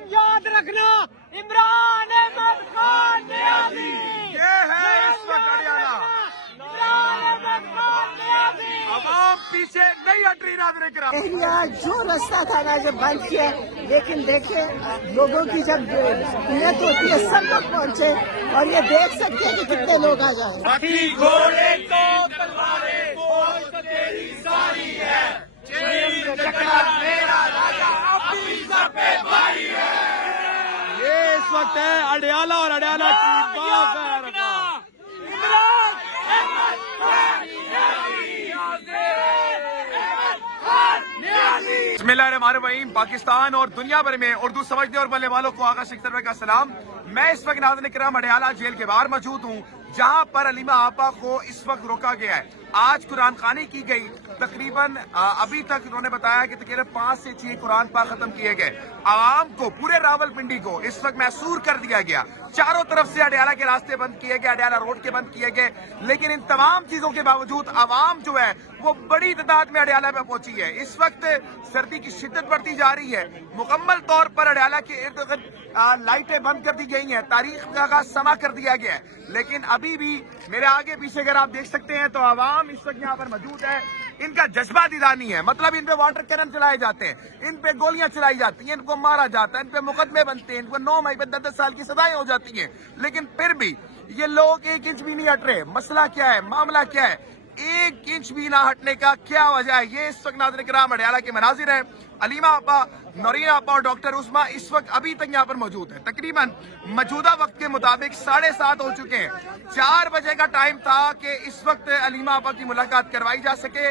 नाम याद रखना, इमरान अहमद खान नियाज़ी। ये है इस वक्त अडियाला। इमरान अहमद खान नियाज़ी। अवाम पीछे नहीं हट रही नाज़रीन किराम। एरिया जो रास्ता था ना जब बंद किया, लेकिन देखिए लोगों की जब नियत होती है सब लोग पहुँचे और ये देख सकते हैं कि कितने लोग आ जाए। हाथी घोड़े तो तलवारें फौज तो तेरी सारी है, चेन चक्रा मेरा राजा अपनी सर पे भारी है। ये इस वक्त है अडियाला और अडियाला टीम इमरान अहमद खान नियाज़ी। बिस्मिल्लाहिर्रहमानिर्रहीम। पाकिस्तान और दुनिया भर में उर्दू समझने और बोलने वालों को आगा शेख सरवर का सलाम। मैं इस वक्त नाज़रीन किराम अडियाला जेल के बाहर मौजूद हूँ, जहाँ पर अलीमा आपा को इस वक्त रोका गया है। आज कुरान खानी की गई, तकरीबन अभी तक उन्होंने बताया कि तकरीबन 5 से 6 कुरान पाक खत्म किए गए। आवाम को, पूरे रावलपिंडी को इस वक्त महसूर कर दिया गया। चारों तरफ से अडियाला के रास्ते बंद किए गए, अडियाला रोड के बंद किए गए, लेकिन इन तमाम चीजों के बावजूद आवाम जो है वो बड़ी तादाद में अडियाला में पहुंची है। इस वक्त सर्दी की शिद्दत बढ़ती जा रही है। मुकम्मल तौर पर अडियाला के इर्द गिर्द लाइटें बंद कर दी गई हैं, तारीख का समा कर दिया गया है, लेकिन अभी भी मेरे आगे पीछे अगर आप देख सकते हैं तो आवाम इस वक्त यहाँ पर मौजूद है। इनका जज्बा दीदानी है, मतलब इन पे वाटर कैनन चलाए जाते हैं, इन पे गोलियां चलाई जाती हैं, इनको मारा जाता है, इन पे मुकदमे बनते हैं, इनको 9 मई पे 10-10 साल की सजाएं हो जाती हैं, लेकिन फिर भी ये लोग 1 इंच भी नहीं हट रहे। मसला क्या है, मामला क्या है? 1 इंच भी ना हटने का क्या वजह है? ये इस वक्त नाज़रीन किराम अडियाला के मनाजिर है। अलीमा आपा, नौरीन आपा और डॉक्टर उस्मा इस वक्त अभी तक यहाँ पर मौजूद है। तकरीबन मौजूदा वक्त के मुताबिक 7:30 हो चुके हैं। 4 बजे का टाइम था कि इस वक्त अलीमा आपा की मुलाकात करवाई जा सके,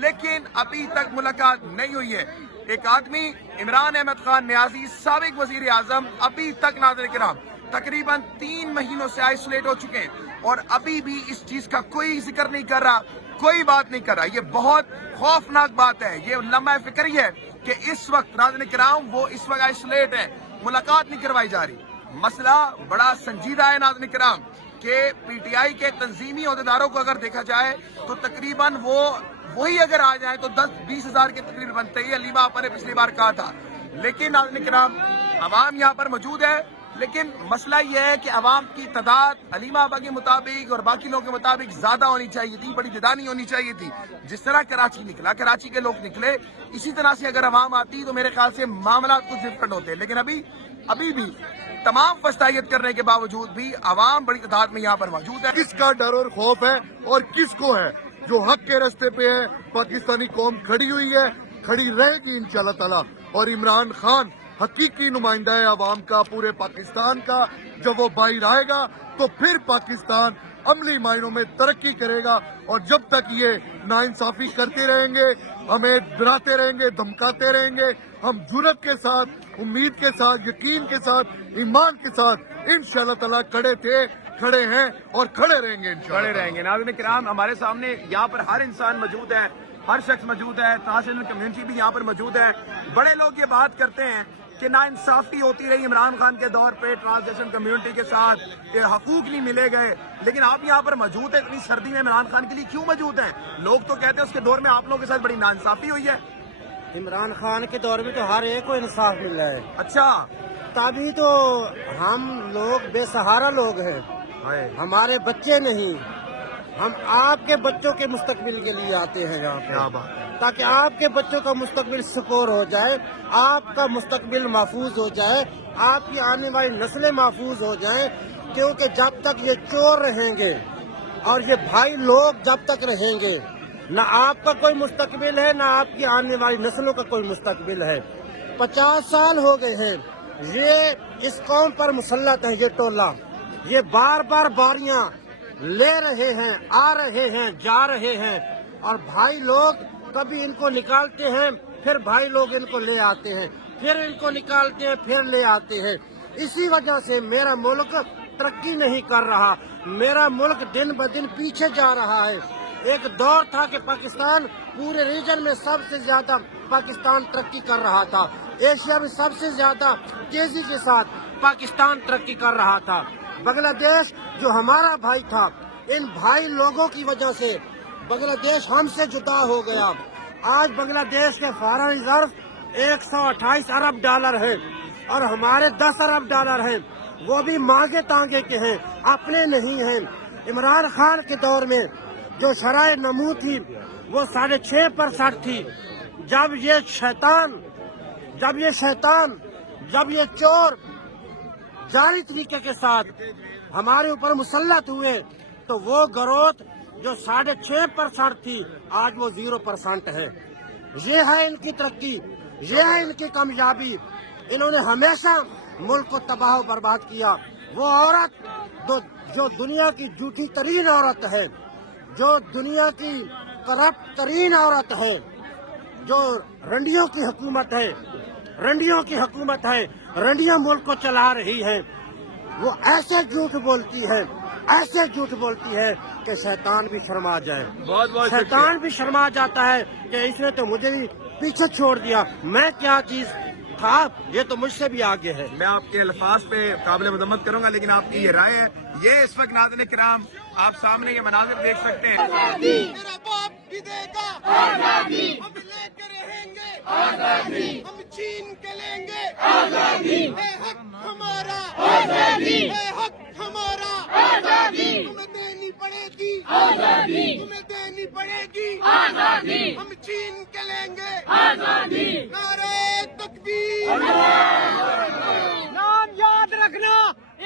लेकिन अभी तक मुलाकात नहीं हुई है। एक आदमी इमरान अहमद खान नियाज़ी, साबिक वजीर आजम, अभी तक नाज़रीन किराम तकरीबन 3 महीनों से आइसोलेट हो चुके हैं और अभी भी इस चीज का कोई जिक्र नहीं कर रहा, कोई बात नहीं कर रहा। ये बहुत खौफनाक बात है। ये लम्हा फिक्री है कि इस वक्त नाज़रीन किराम वो इस वक्त आइसोलेट है, मुलाकात नहीं करवाई जा रही। मसला बड़ा संजीदा है नाज़रीन किराम कि पीटीआई के तंजीमी अहदेदारों को अगर देखा जाए तो तकरीबन वही अगर आ जाए तो 10-20 हजार के तकरीबन बनते ही अलीमा आपा ने पिछली बार कहा था। लेकिन नाज़रीन किराम अवाम यहाँ पर मौजूद है, लेकिन मसला यह है कि अवाम की तादाद अलीमा आपा के मुताबिक और बाकी लोगों के मुताबिक ज्यादा होनी चाहिए थी, बड़ी दिदानी होनी चाहिए थी। जिस तरह कराची निकला, कराची के लोग निकले, इसी तरह से अगर अवाम आती तो मेरे ख्याल से मामला कुछ डिफरेंट होते। लेकिन अभी भी तमाम फस्तायत करने के बावजूद भी अवाम बड़ी तादाद में यहाँ पर मौजूद है। किसका डर और खौफ है और किसको है? जो हक के रास्ते पे है, पाकिस्तानी कौम खड़ी हुई है, खड़ी रहेगी इंशाल्लाह ताला। और इमरान खान हकीकी नुमाइंदा है अवाम का, पूरे पाकिस्तान का। जब वो बाहर आएगा तो फिर पाकिस्तान अमली मायनों में तरक्की करेगा। और जब तक ये नाइंसाफी करते रहेंगे, हमें डराते रहेंगे, धमकाते रहेंगे, हम जुर्रत के साथ, उम्मीद के साथ, यकीन के साथ, ईमान के साथ इंशाल्लाह ताला खड़े थे, खड़े हैं और खड़े रहेंगे इंशाल्लाह। खड़े रहेंगे। नाज़रीन किराम हमारे सामने यहाँ पर हर इंसान मौजूद है, हर शख्स मौजूद है, ट्रांसजेंडर कम्युनिटी भी यहाँ पर मौजूद है। बड़े लोग ये बात करते हैं कि नाइंसाफी होती रही इमरान खान के दौर पे ट्रांसजेंडर कम्युनिटी के साथ, हकूक नहीं मिले गए, लेकिन आप यहाँ पर मौजूद है इतनी सर्दी में इमरान खान के लिए क्यों मौजूद हैं? लोग तो कहते हैं उसके दौर में आप लोगों के साथ बड़ी नाइंसाफी हुई है। इमरान खान के दौर में तो हर एक को इंसाफ मिला है। अच्छा, तभी तो हम लोग बेसहारा लोग हैं, हमारे बच्चे नहीं, हम आपके बच्चों के मुस्तकबिल के लिए आते हैं यहाँ पे, ताकि आपके बच्चों का मुस्तकबिल सिक्योर हो जाए, आपका मुस्तकबिल महफूज हो जाए, आपकी आने वाली नस्लें महफूज हो जाएं। क्योंकि जब तक ये चोर रहेंगे और ये भाई लोग जब तक रहेंगे, न आपका कोई मुस्तकबिल है, न आपकी आने वाली नस्लों का कोई मुस्तकबिल है। 50 साल हो गए हैं ये इस कौम पर मुसल्लत है, ये टोला, ये बार बार बारियां ले रहे हैं, आ रहे हैं, जा रहे हैं, और भाई लोग कभी इनको निकालते हैं, फिर भाई लोग इनको ले आते हैं, फिर इनको निकालते हैं, फिर ले आते हैं। इसी वजह से मेरा मुल्क तरक्की नहीं कर रहा, मेरा मुल्क दिन ब दिन पीछे जा रहा है। एक दौर था कि पाकिस्तान पूरे रीजन में सबसे ज्यादा पाकिस्तान तरक्की कर रहा था, एशिया में सबसे ज्यादा तेजी के साथ पाकिस्तान तरक्की कर रहा था। बांग्लादेश जो हमारा भाई था, इन भाई लोगों की वजह से बांग्लादेश हमसे जुदा हो गया। आज बांग्लादेश के फॉरेन रिजर्व $128 अरब है। اور ہمارے 10 ارب ڈالر ہیں وہ بھی مانگے تانگے کے ہیں، اپنے نہیں ہیں۔ عمران خان کے دور میں جو شرائع نمو تھی وہ 6.5% تھی۔ جب یہ شیطان جب یہ چور جاری طریقے کے ساتھ ہمارے اوپر مسلط ہوئے تو وہ گروتھ جو 6.5% تھی آج وہ 0% ہے۔ یہ ہے ان کی ترقی، یہ ہے ان کی کامیابی۔ انہوں نے ہمیشہ ملک کو تباہ و برباد کیا۔ وہ عورت جو دنیا کی جھوٹی ترین عورت ہے، جو دنیا کی کرپٹ ترین عورت ہے، جو رنڈیوں کی حکومت ہے، رنڈیاں ملک کو چلا رہی ہیں، وہ ایسے جھوٹ بولتی ہے کہ شیطان بھی شرما جائے۔ شیطان بھی شرما جاتا ہے کہ اس نے تو مجھے بھی پیچھے چھوڑ دیا، میں کیا چیز تھا، یہ تو مجھ سے بھی آگے ہے۔ میں آپ کے الفاظ پہ قابل مذمت کروں گا، لیکن آپ کی یہ رائے ہے۔ یہ اس وقت ناظرین کرام آپ سامنے یہ مناظر دیکھ سکتے ہیں۔ میرا باپ بھی دے گا آزادی، ہم لے کے رہیں گے آزادی، ہم چھین کے لیں گے آزادی، ہے حق ہمارا آزادی، ہے حق ہمارا آزادی، تمہیں دینی پڑے گی آزادی، تمہیں دینی پڑے گی آزادی، ہم چھین کے لیں گے آزادی، نعرہ تکبیر۔ نام یاد رکھنا،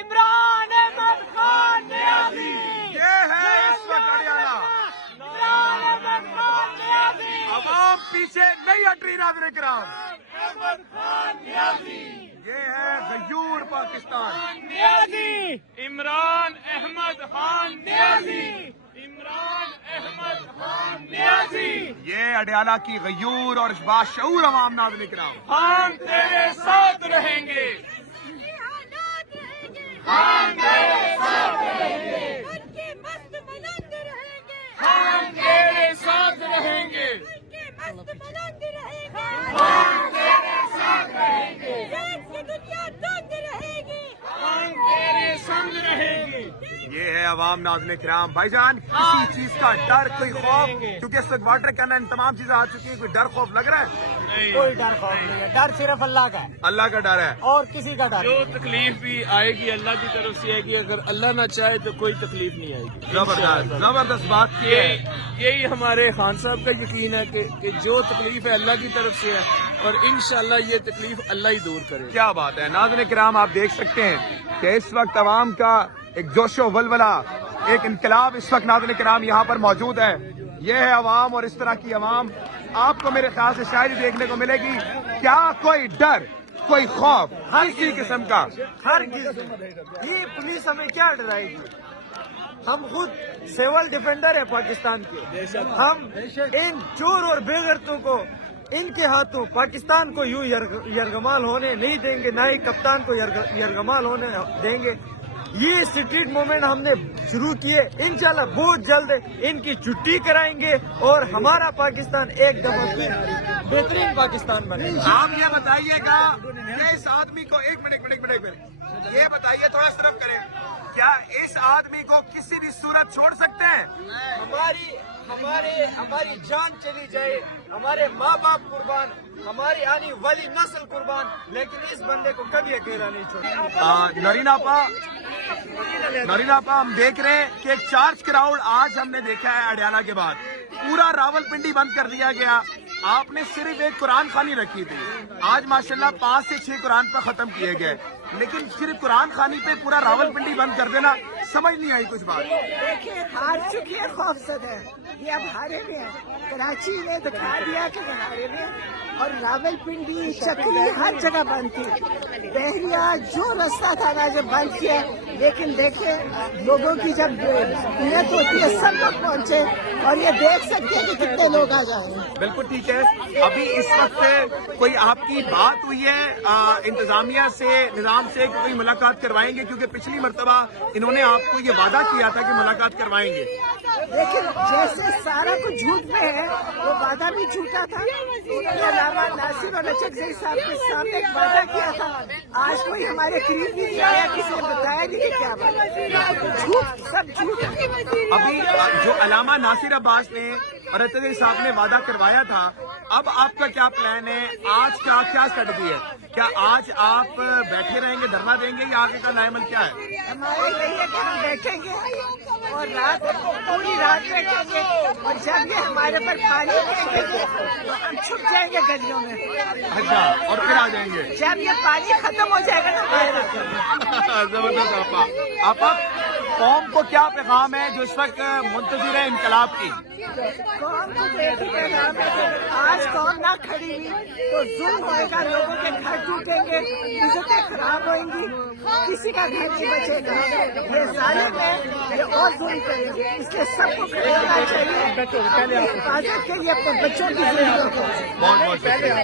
عمران احمد خان نیازی۔ یہ ہے اس وقت ہریانہ، عمران احمد خان نیازی، عوام پیچھے نہیں ہٹ رہی ناظرین کرام۔ احمد خان نیازی، یہ ہے غیور پاکستان۔ نیازی، عمران احمد خان نیازی، عمران احمد خان نیازی، یہ اڈیالہ کی غیور اور باشعور عوام ناظرین کرام۔ ہم تیرے ساتھ رہیں گے، ہم تیرے ساتھ رہیں گے، ہم تیرے ساتھ رہیں گے، ہم تیرے ساتھ رہیں گے، ہم تیرے سنگ رہیں گے۔ یہ ہے عوام ناظرین کرام۔ بھائی جان، کسی چیز کا ڈر، کوئی خوف، کیونکہ اس وقت واٹر کینن تمام چیزیں آ چکی ہیں، کوئی ڈر خوف لگ رہا ہے؟ کوئی ڈر خوف نہیں ہے، ڈر صرف اللہ کا ہے اللہ کا ڈر ہے۔ اور کسی کا ڈر جو تکلیف بھی آئے گی اللہ کی طرف سے آئے گی، اگر اللہ نہ چاہے تو کوئی تکلیف نہیں آئے گی۔ زبردست بات کی ہے۔ یہی ہمارے خان صاحب کا یقین ہے کہ جو تکلیف ہے اللہ کی طرف سے ہے، اور انشاءاللہ یہ تکلیف اللہ ہی دور کرے۔ کیا بات ہے ناظرین کرام، آپ دیکھ سکتے ہیں کہ اس وقت عوام کا ایک جوش و ولولہ، ایک انقلاب اس وقت ناظرین کرام یہاں پر موجود ہے۔ یہ ہے عوام، اور اس طرح کی عوام آپ کو میرے خیال سے شاید ہی دیکھنے کو ملے گی۔ کیا کوئی ڈر، کوئی خوف ہر کسی قسم کا؟ ہر یہ پولیس ہمیں کیا ڈرائے گی؟ ہم خود سول ڈیفینڈر ہیں پاکستان کے۔ ہم ان چور اور بے غیرتوں کو، ان کے ہاتھوں پاکستان کو یوں یرغمال ہونے نہیں دیں گے، نہ ہی کپتان کو یرغمال ہونے دیں گے۔ یہ اسٹریٹ موومنٹ ہم نے شروع کیے، انشاءاللہ بہت جلد ان کی چھٹی کرائیں گے اور ہمارا پاکستان ایک دفعہ پھر بہترین پاکستان بنے گا۔ آپ یہ بتائیے گا کہ اس آدمی کو ایک منٹ یہ بتائیے، تھوڑا صرف کریں، کیا اس آدمی کو کسی بھی صورت چھوڑ سکتے ہیں؟ ہماری جان چلی جائے، ہمارے ماں باپ قربان، ہماری آنے والی نسل قربان، لیکن اس بندے کو کبھی اکیلا نہیں چھوڑیں۔ نرین آپا، ہم دیکھ رہے ہیں کہ ایک چارج کراؤڈ آج ہم نے دیکھا ہے اڈیالہ کے بعد، پورا راول پنڈی بند کر دیا گیا۔ آپ نے صرف ایک قرآن خوانی رکھی تھی، آج ماشاءاللہ 5 سے 6 قرآن پر ختم کیے گئے، لیکن صرف قرآن خوانی پہ پورا راول پنڈی بند کر دینا، سمجھ نہیں آئی کچھ بات۔ دیکھیے ہار چکی ہے، خوف زدہ ہے، یہ اب ہارے میں ہے۔ کراچی نے دکھا دیا کہ وہ ہارے میں، اور راول پنڈی، چکری ہر جگہ بند تھی، بحریہ جو رستہ تھا نا جب بند کیا، لیکن دیکھیں لوگوں کی جب نیت ہوتی ہے سب لوگ پہنچے، اور یہ دیکھ سکتے ہیں کہ کتنے لوگ آ جا رہے ہیں۔ بالکل ٹھیک ہے۔ ابھی اس وقت کوئی آپ کی بات ہوئی ہے انتظامیہ سے، نظام سے، کہ کوئی ملاقات کروائیں گے؟ کیونکہ پچھلی مرتبہ انہوں نے آپ کو یہ وعدہ کیا تھا کہ ملاقات کروائیں گے۔ لیکن جیسے سارا کچھ جھوٹ میں ہے، وہ وعدہ بھی جھوٹا تھا۔ انہوں نے علامہ ناصر اور لچکزئی صاحب کے سامنے ایک وعدہ کیا تھا، آج کوئی ہمارے قریب بھی نہیں آیا، کسی نے بتایا نہیں کہ کیا بات، جھوٹ، سب جھوٹ ہے۔ ابھی جو علامہ ناصر عباس نے اور لچکزئی صاحب نے وعدہ کروایا تھا، اب آپ کا کیا پلان ہے؟ آج کیا اسٹریٹجی ہے؟ کیا آج آپ بیٹھے رہیں گے, دھرنا دیں گے, یا آگے کا نیا عمل کیا ہے؟ ہمارا یہی ہے کہ ہم بیٹھیں گے اور رات پوری رات بیٹھیں گے, اور جب یہ ہمارے پر پانی پھینکیں گے تو ہم چھپ جائیں گے گلیوں میں. اچھا, اور پھر آ جائیں گے جب یہ پانی ختم ہو جائے گا تو باہر آ جائیں گے. زبردست. آپا قوم کو کیا پیغام ہے جو اس وقت منتظر ہے انقلاب کی؟ قوم کو ایک ہی پیغام ہے کہ آج قوم نہ کھڑی ہوئی تو ظلم ہوئے گا, لوگوں کے گھر ٹوٹیں گے, عزتیں خراب ہوئیں گی, کسی کا گھر نہیں بچے گا. یہ ظالم ہے, یہ اور ظلم کریں گے, اس لیے سب کو کھڑے ہونا چاہیے, اپنی حفاظت کے لیے اپنے بچوں کی ضرورت ہے. بہت بہت شکریہ.